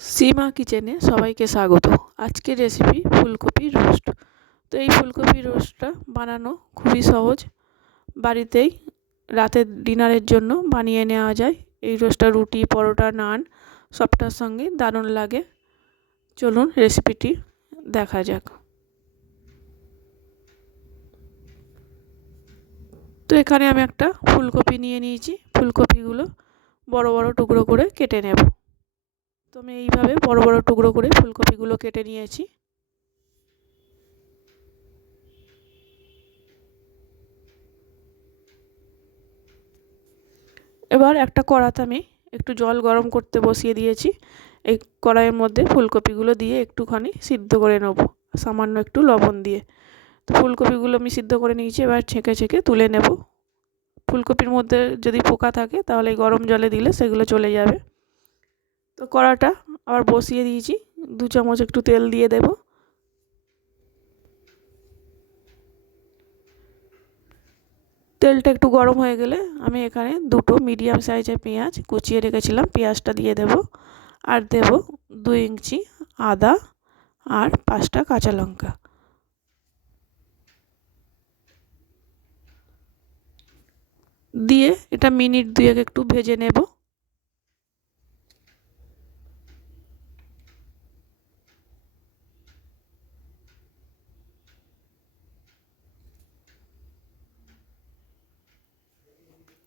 সীমা কিচেনে সবাইকে স্বাগত। আজকের রেসিপি ফুলকপি রোস্ট। তো এই ফুলকপি রোস্টটা বানানো খুবই সহজ, বাড়িতেই রাতের ডিনারের জন্য বানিয়ে নেওয়া যায়। এই রোস্টটা রুটি, পরোটা, নান সবটার সঙ্গে দারুণ লাগে। চলুন রেসিপিটি দেখা যাক। তো এখানে আমি একটা ফুলকপি নিয়ে নিয়েছি। ফুলকপিগুলো বড় বড় টুকরো করে কেটে নেব। তো আমি এইভাবে বড় বড় টুকরো করে ফুলকপিগুলো কেটে নিয়েছি। এবার একটা কড়াতে আমি একটু জল গরম করতে বসিয়ে দিয়েছি। এই কড়াইয়ের মধ্যে ফুলকপিগুলো দিয়ে একটুখানি সিদ্ধ করে নেব, সামান্য একটু লবণ দিয়ে। তো ফুলকপিগুলো আমি সিদ্ধ করে নিয়েছি, এবার ছেঁকে ছেঁকে তুলে নেব। ফুলকপির মধ্যে যদি পোকা থাকে তাহলে গরম জলে দিলে সেগুলো চলে যাবে। তো কড়াটা আবার বসিয়ে দিয়েছি, 2 চামচ একটু তেল দিয়ে দেব। তেলটা একটু গরম হয়ে গেলে আমি এখানে 2টো মিডিয়াম সাইজের পেঁয়াজ কুচিয়ে রেখেছিলাম, পেঁয়াজটা দিয়ে দেব। আর দেব 2 ইঞ্চি আদা আর 5টা কাঁচা লঙ্কা দিয়ে এটা মিনিট 2 একটু ভেজে নেব।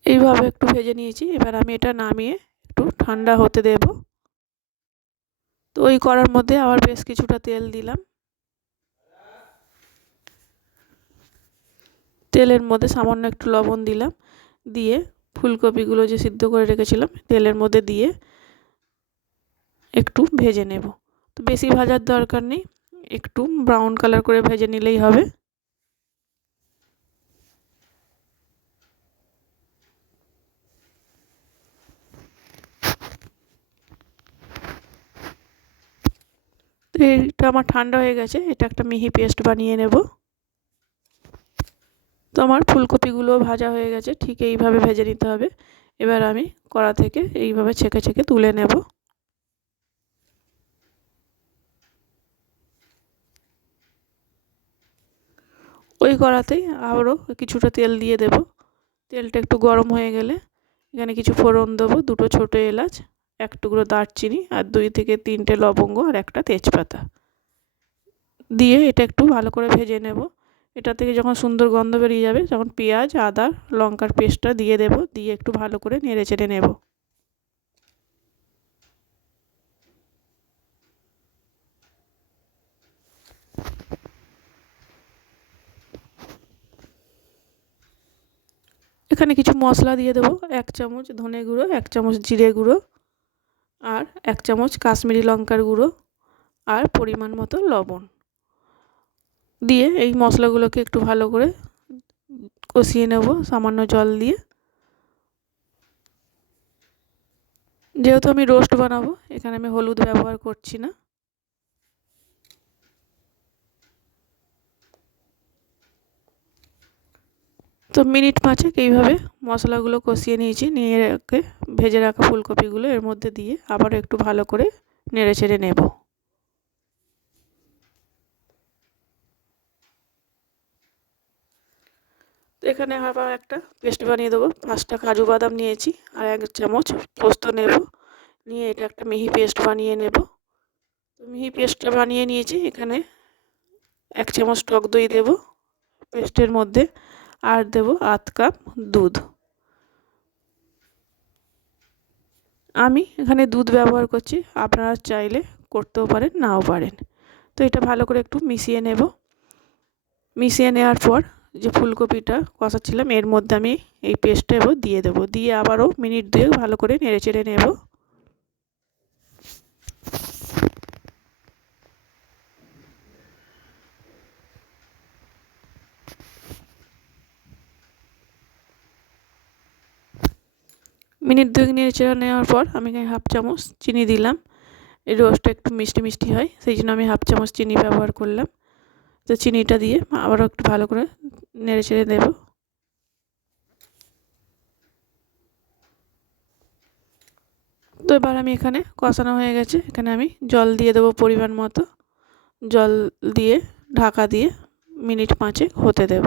এইভাবে একটু ভেজে নিয়েছি। এবার আমি এটা নামিয়ে একটু ঠান্ডা হতে দেব। তো ওই কড়ার মধ্যে আবার বেশ কিছুটা তেল দিলাম। তেলের মধ্যে সামান্য একটু লবণ দিলাম, দিয়ে ফুলকপিগুলো যে সিদ্ধ করে রেখেছিলাম তেলের মধ্যে দিয়ে একটু ভেজে নেব। তো বেশি ভাজার দরকার নেই, একটু ব্রাউন কালার করে ভেজে নিলেই হবে। তো এটা আমার ঠান্ডা হয়ে গেছে, এটা একটা মিহি পেস্ট বানিয়ে নেব। তো আমার ফুলকপিগুলো ভাজা হয়ে গেছে, ঠিক এইভাবে ভেজে নিতে হবে। এবার আমি কড়া থেকে এইভাবে ছেঁকে ছেঁকে তুলে নেব। ওই কড়াতেই আবারও কিছুটা তেল দিয়ে দেব। তেলটা একটু গরম হয়ে গেলে এখানে কিছু ফোড়ন দেবো, 2টো ছোটো এলাচ, 1 টুকরো দারচিনি আর 2 থেকে 3টে লবঙ্গ আর একটা তেজপাতা দিয়ে এটা একটু ভালো করে ভেজে নেব। এটা থেকে যখন সুন্দর গন্ধ বেরিয়ে যাবে তখন পেঁয়াজ, আদা, লঙ্কার পেস্টটা দিয়ে দেব, দিয়ে একটু ভালো করে নেড়ে চেড়ে নেব। এখানে কিছু মশলা দিয়ে দেবো, 1 চামচ ধনে গুঁড়ো, 1 চামচ জিরে গুঁড়ো আর 1 চামচ কাশ্মীরি লঙ্কার গুঁড়ো আর পরিমাণ মতো লবণ দিয়ে এই মশলাগুলোকে একটু ভালো করে কষিয়ে নেব সামান্য জল দিয়ে। যেহেতু আমি রোস্ট বানাবো এখানে আমি হলুদ ব্যবহার করছি না। তো মিনিট 5 এইভাবে মশলাগুলো কষিয়ে নিয়েছি, নিয়ে রেখে ভেজে রাখা ফুলকপিগুলো এর মধ্যে দিয়ে আবার একটু ভালো করে নেড়ে চেড়ে নেব। তো এখানে আবার একটা পেস্ট বানিয়ে দেবো। 5টা কাজু বাদাম নিয়েছি আর 1 চামচ পোস্ত নেব, নিয়ে এটা একটা মিহি পেস্ট বানিয়ে নেব। তো মিহি পেস্টটা বানিয়ে নিয়েছি। এখানে 1 চামচ টক দই দেব পেস্টের মধ্যে আর দেব 1/2 কাপ দুধ। আমি এখানে দুধ ব্যবহার করছি, আপনারা চাইলে করতেও পারেন নাও পারেন। তো এটা ভালো করে একটু মিশিয়ে নেব। মিশিয়ে নেওয়ার পর যে ফুলকপিটা কষাচ্ছিলাম এর মধ্যে আমি এই পেস্টটা এবার দিয়ে দেবো, দিয়ে আবারও মিনিট 2 ভালো করে নেড়ে চেড়ে নেব। মিনিট 2 নেড়ে চেড়ে নেওয়ার পর আমি এখানে 1/2 চামচ চিনি দিলাম। এই রোস্টটা একটু মিষ্টি মিষ্টি হয়, সেই জন্য আমি 1/2 চামচ চিনি ব্যবহার করলাম। তো চিনিটা দিয়ে আবারও একটু ভালো করে নেড়ে চেড়ে দেব। তো এবার আমি এখানে কষানো হয়ে গেছে, এখানে আমি জল দিয়ে দেবো পরিমাণ মতো। জল দিয়ে ঢাকা দিয়ে মিনিট 5 হতে দেব।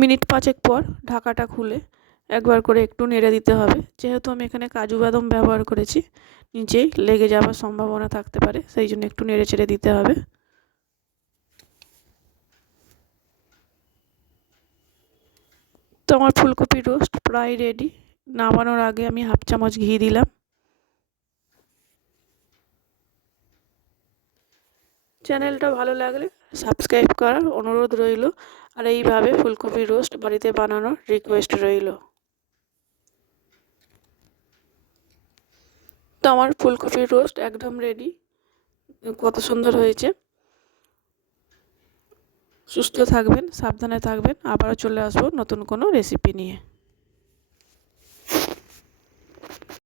মিনিট 5 পর ঢাকাটা খুলে একবার করে একটু নেড়ে দিতে হবে। যেহেতু আমি এখানে কাজু বাদাম ব্যবহার করেছি, নিচেই লেগে যাওয়ার সম্ভাবনা থাকতে পারে, সেই জন্য একটু নেড়ে চেড়ে দিতে হবে। তো আমার ফুলকপির রোস্ট প্রায় রেডি। নামানোর আগে আমি 1/2 চামচ ঘি দিলাম। চ্যানেলটা ভালো লাগলে সাবস্ক্রাইব করার অনুরোধ রইল, আর এইভাবে ফুলকপির রোস্ট বাড়িতে বানানোর রিকোয়েস্ট রইল। তো আমার ফুলকপির রোস্ট একদম রেডি। কত সুন্দর হয়েছে। সুস্থ থাকবেন, সাবধানে থাকবেন। আবারও চলে আসবো নতুন কোনো রেসিপি নিয়ে।